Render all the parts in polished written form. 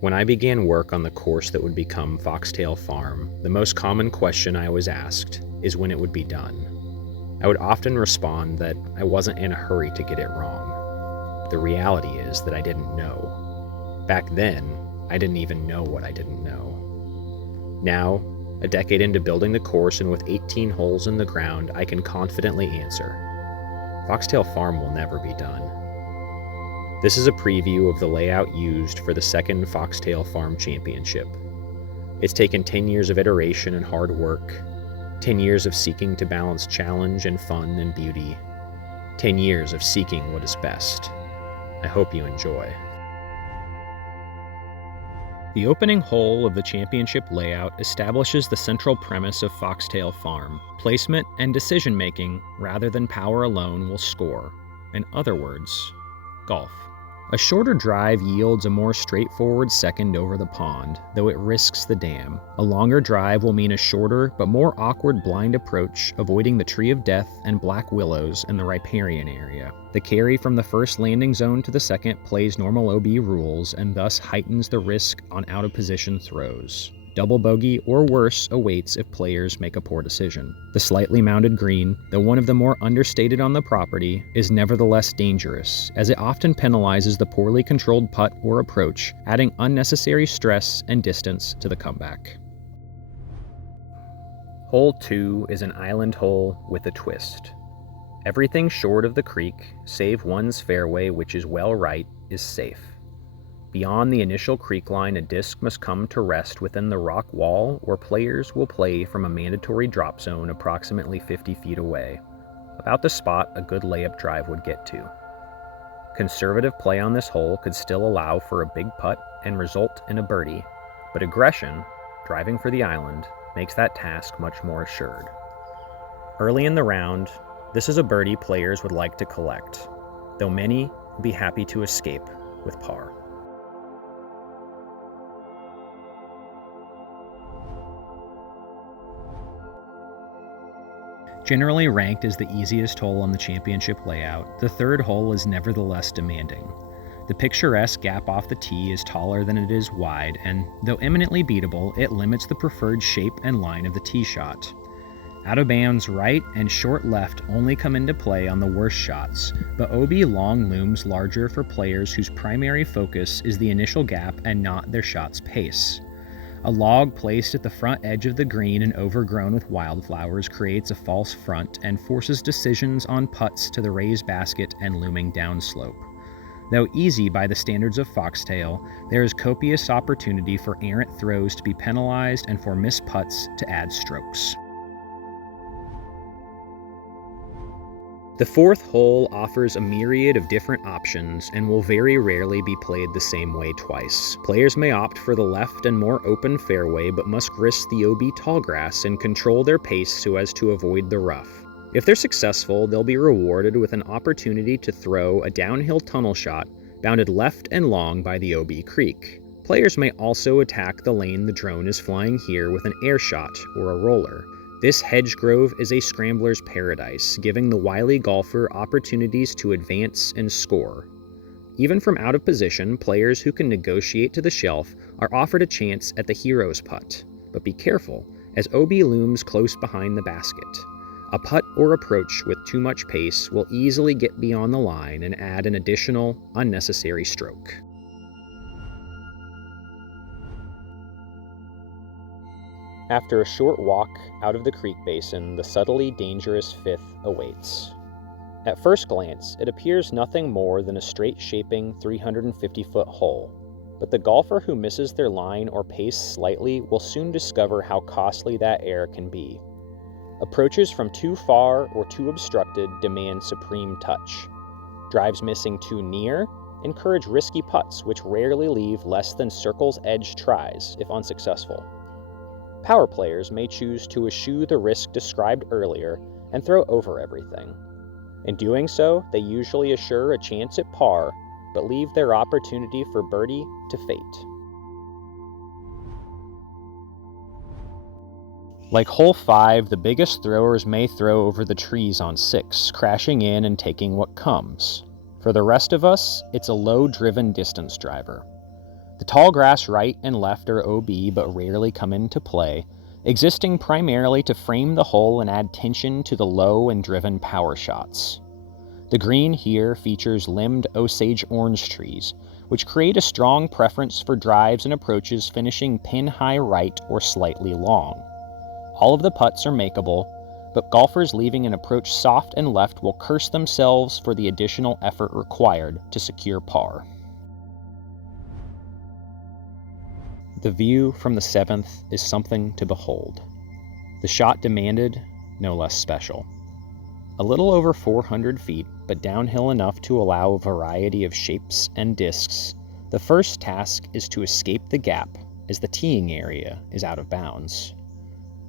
When I began work on the course that would become Foxtail Farm, the most common question I was asked is when it would be done. I would often respond that I wasn't in a hurry to get it wrong. The reality is that I didn't know. Back then, I didn't even know what I didn't know. Now, a decade into building the course and with 18 holes in the ground, I can confidently answer, Foxtail Farm will never be done. This is a preview of the layout used for the second Foxtail Farm Championship. It's taken 10 years of iteration and hard work, 10 years of seeking to balance challenge and fun and beauty, 10 years of seeking what is best. I hope you enjoy. The opening hole of the championship layout establishes the central premise of Foxtail Farm. Placement and decision-making, rather than power alone, will score. In other words, golf. A shorter drive yields a more straightforward second over the pond, though it risks the dam. A longer drive will mean a shorter but more awkward blind approach, avoiding the Tree of Death and black willows in the riparian area. The carry from the first landing zone to the second plays normal OB rules and thus heightens the risk on out-of-position throws. Double bogey or worse awaits if players make a poor decision. The slightly mounded green, though one of the more understated on the property, is nevertheless dangerous, as it often penalizes the poorly controlled putt or approach, adding unnecessary stress and distance to the comeback. Hole 2 is an island hole with a twist. Everything short of the creek, save one's fairway which is well right, is safe. Beyond the initial creek line, a disc must come to rest within the rock wall, or players will play from a mandatory drop zone approximately 50 feet away, about the spot a good layup drive would get to. Conservative play on this hole could still allow for a big putt and result in a birdie, but aggression, driving for the island, makes that task much more assured. Early in the round, this is a birdie players would like to collect, though many will be happy to escape with par. Generally ranked as the easiest hole on the championship layout, the third hole is nevertheless demanding. The picturesque gap off the tee is taller than it is wide, and though eminently beatable, it limits the preferred shape and line of the tee shot. Out of bounds right and short left only come into play on the worst shots, but OB long looms larger for players whose primary focus is the initial gap and not their shot's pace. A log placed at the front edge of the green and overgrown with wildflowers creates a false front and forces decisions on putts to the raised basket and looming downslope. Though easy by the standards of Foxtail, there is copious opportunity for errant throws to be penalized and for missed putts to add strokes. The fourth hole offers a myriad of different options and will very rarely be played the same way twice. Players may opt for the left and more open fairway, but must risk the OB tallgrass and control their pace so as to avoid the rough. If they're successful, they'll be rewarded with an opportunity to throw a downhill tunnel shot bounded left and long by the OB creek. Players may also attack the lane the drone is flying here with an air shot or a roller. This hedge grove is a scrambler's paradise, giving the wily golfer opportunities to advance and score. Even from out of position, players who can negotiate to the shelf are offered a chance at the hero's putt. But be careful, as OB looms close behind the basket. A putt or approach with too much pace will easily get beyond the line and add an additional, unnecessary stroke. After a short walk out of the creek basin, the subtly dangerous fifth awaits. At first glance, it appears nothing more than a straight-shaping 350-foot hole, but the golfer who misses their line or pace slightly will soon discover how costly that error can be. Approaches from too far or too obstructed demand supreme touch. Drives missing too near encourage risky putts which rarely leave less than circle's edge tries if unsuccessful. Power players may choose to eschew the risk described earlier and throw over everything. In doing so, they usually assure a chance at par, but leave their opportunity for birdie to fate. Like hole 5, the biggest throwers may throw over the trees on 6, crashing in and taking what comes. For the rest of us, it's a low-driven distance driver. The tall grass right and left are OB but rarely come into play, existing primarily to frame the hole and add tension to the low and driven power shots. The green here features limbed Osage orange trees, which create a strong preference for drives and approaches finishing pin-high right or slightly long. All of the putts are makeable, but golfers leaving an approach soft and left will curse themselves for the additional effort required to secure par. The view from the 7th is something to behold. The shot demanded, no less special. A little over 400 feet, but downhill enough to allow a variety of shapes and discs, the first task is to escape the gap as the teeing area is out of bounds.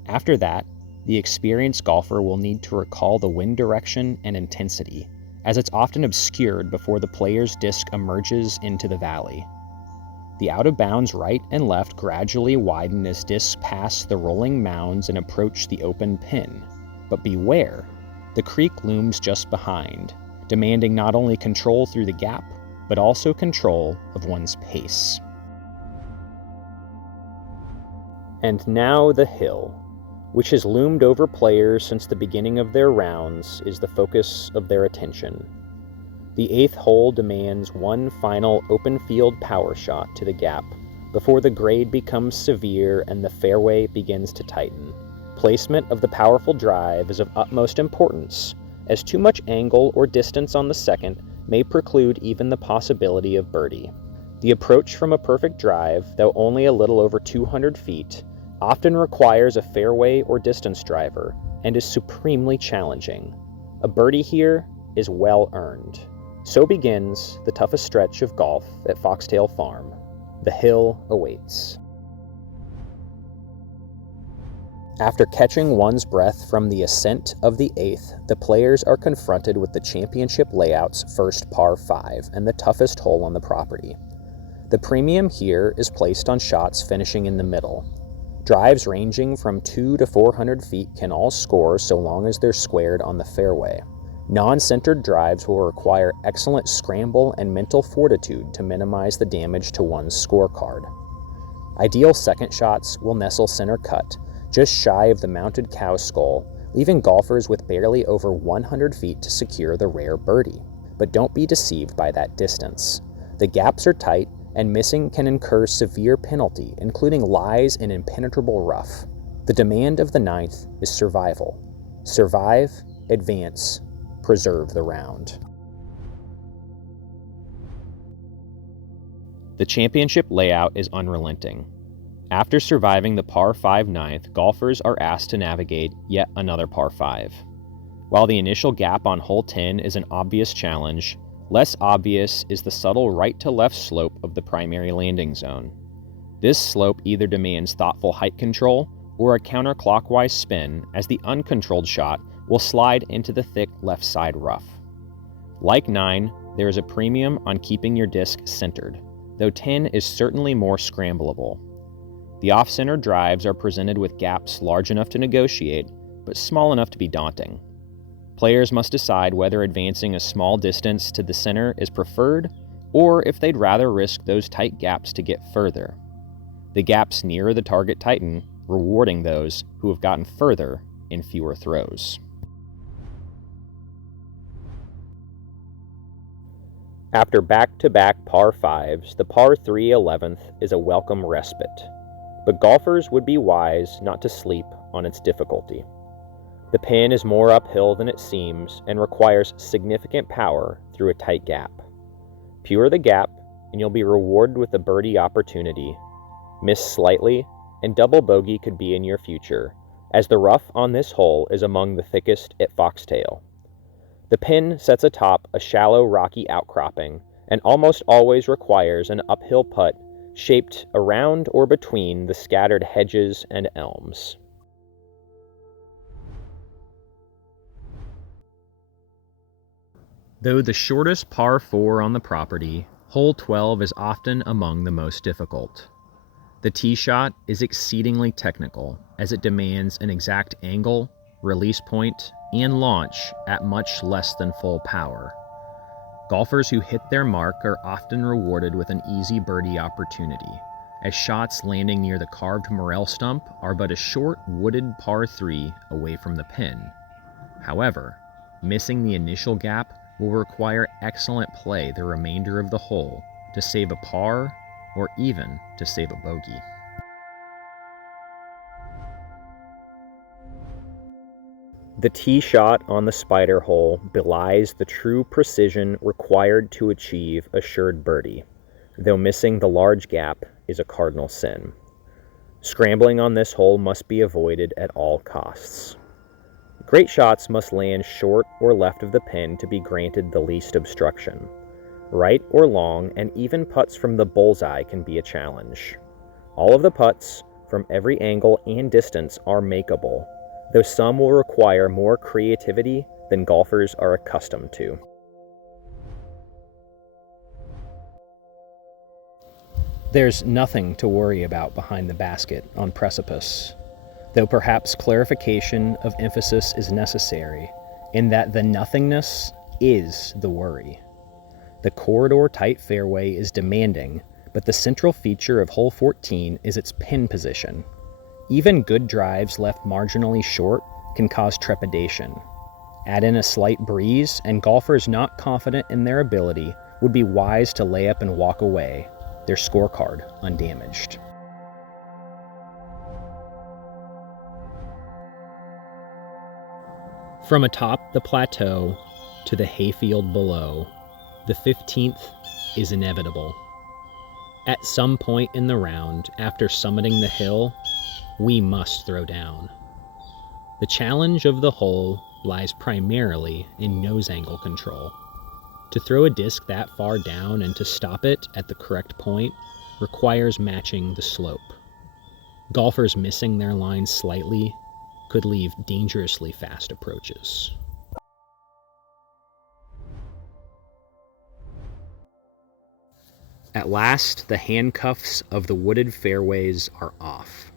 After that, the experienced golfer will need to recall the wind direction and intensity, as it's often obscured before the player's disc emerges into the valley. The out-of-bounds right and left gradually widen as discs pass the rolling mounds and approach the open pin. But beware, the creek looms just behind, demanding not only control through the gap, but also control of one's pace. And now the hill, which has loomed over players since the beginning of their rounds, is the focus of their attention. The 8th hole demands one final open field power shot to the gap before the grade becomes severe and the fairway begins to tighten. Placement of the powerful drive is of utmost importance, as too much angle or distance on the second may preclude even the possibility of birdie. The approach from a perfect drive, though only a little over 200 feet, often requires a fairway or distance driver and is supremely challenging. A birdie here is well earned. So begins the toughest stretch of golf at Foxtail Farm. The hill awaits. After catching one's breath from the ascent of the 8th, the players are confronted with the championship layout's first par 5 and the toughest hole on the property. The premium here is placed on shots finishing in the middle. Drives ranging from 200 to 400 feet can all score so long as they're squared on the fairway. Non-centered drives will require excellent scramble and mental fortitude to minimize the damage to one's scorecard. Ideal second shots will nestle center cut, just shy of the mounted cow skull, leaving golfers with barely over 100 feet to secure the rare birdie. But don't be deceived by that distance. The gaps are tight, and missing can incur severe penalty, including lies and impenetrable rough. The demand of the 9th is survival. Survive, advance, preserve the round. The championship layout is unrelenting. After surviving the par 5 9th, golfers are asked to navigate yet another par 5. While the initial gap on hole 10 is an obvious challenge, less obvious is the subtle right-to-left slope of the primary landing zone. This slope either demands thoughtful height control or a counterclockwise spin, as the uncontrolled shot will slide into the thick left side rough. Like 9, there is a premium on keeping your disc centered, though 10 is certainly more scrambleable. The off-center drives are presented with gaps large enough to negotiate, but small enough to be daunting. Players must decide whether advancing a small distance to the center is preferred, or if they'd rather risk those tight gaps to get further. The gaps nearer the target tighten, rewarding those who have gotten further in fewer throws. After back-to-back par 5s, the par 3 11th is a welcome respite, but golfers would be wise not to sleep on its difficulty. The pin is more uphill than it seems and requires significant power through a tight gap. Pure the gap, and you'll be rewarded with a birdie opportunity. Miss slightly, and double bogey could be in your future, as the rough on this hole is among the thickest at Foxtail. The pin sets atop a shallow rocky outcropping and almost always requires an uphill putt shaped around or between the scattered hedges and elms. Though the shortest par 4 on the property, hole 12 is often among the most difficult. The tee shot is exceedingly technical, as it demands an exact angle, release point, and launch at much less than full power. Golfers who hit their mark are often rewarded with an easy birdie opportunity, as shots landing near the carved morel stump are but a short wooded par 3 away from the pin. However, missing the initial gap will require excellent play the remainder of the hole to save a par or even to save a bogey. The tee shot on the spider hole belies the true precision required to achieve assured birdie, though missing the large gap is a cardinal sin. Scrambling on this hole must be avoided at all costs. Great shots must land short or left of the pin to be granted the least obstruction. Right or long and even putts from the bullseye can be a challenge. All of the putts from every angle and distance are makeable, though some will require more creativity than golfers are accustomed to. There's nothing to worry about behind the basket on precipice, though perhaps clarification of emphasis is necessary in that the nothingness is the worry. The corridor-tight fairway is demanding, but the central feature of hole 14 is its pin position. Even good drives left marginally short can cause trepidation. Add in a slight breeze, and golfers not confident in their ability would be wise to lay up and walk away, their scorecard undamaged. From atop the plateau to the hayfield below, the 15th is inevitable. At some point in the round, after summiting the hill, we must throw down. The challenge of the hole lies primarily in nose angle control. To throw a disc that far down and to stop it at the correct point requires matching the slope. Golfers missing their line slightly could leave dangerously fast approaches. At last, the handcuffs of the wooded fairways are off.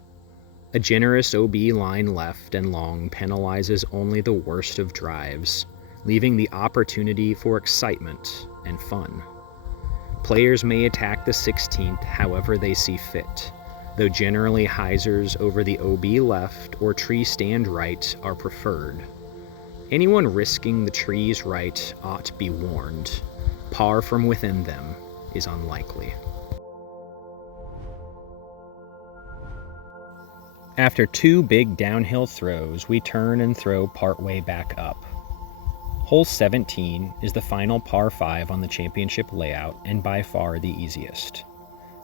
A generous OB line left and long penalizes only the worst of drives, leaving the opportunity for excitement and fun. Players may attack the 16th however they see fit, though generally hyzers over the OB left or tree stand right are preferred. Anyone risking the trees right ought be warned. Par from within them is unlikely. After two big downhill throws, we turn and throw partway back up. Hole 17 is the final par 5 on the championship layout and by far the easiest.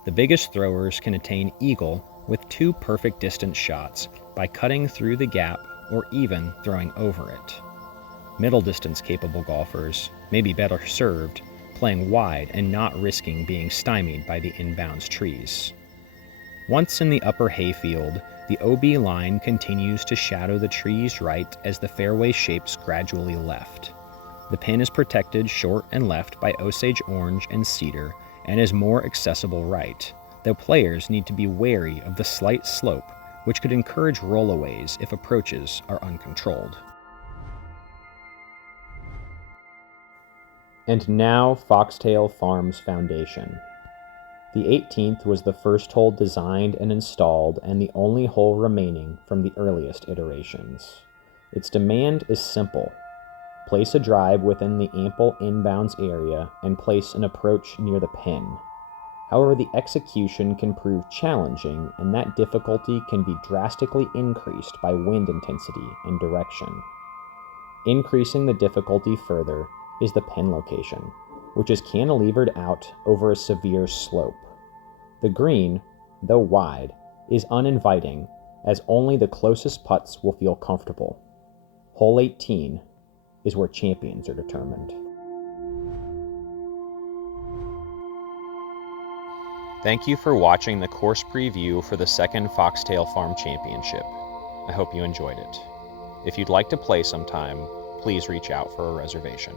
The biggest throwers can attain eagle with two perfect distance shots by cutting through the gap or even throwing over it. Middle distance capable golfers may be better served playing wide and not risking being stymied by the inbounds trees. Once in the upper hayfield, the OB line continues to shadow the trees right as the fairway shapes gradually left. The pin is protected short and left by Osage orange and cedar and is more accessible right, though players need to be wary of the slight slope, which could encourage rollaways if approaches are uncontrolled. And now Foxtail Farm's foundation. The 18th was the first hole designed and installed and the only hole remaining from the earliest iterations. Its demand is simple. Place a drive within the ample inbounds area and place an approach near the pin. However, the execution can prove challenging, and that difficulty can be drastically increased by wind intensity and direction. Increasing the difficulty further is the pin location, which is cantilevered out over a severe slope. The green, though wide, is uninviting, as only the closest putts will feel comfortable. Hole 18 is where champions are determined. Thank you for watching the course preview for the second Foxtail Farm Championship. I hope you enjoyed it. If you'd like to play sometime, please reach out for a reservation.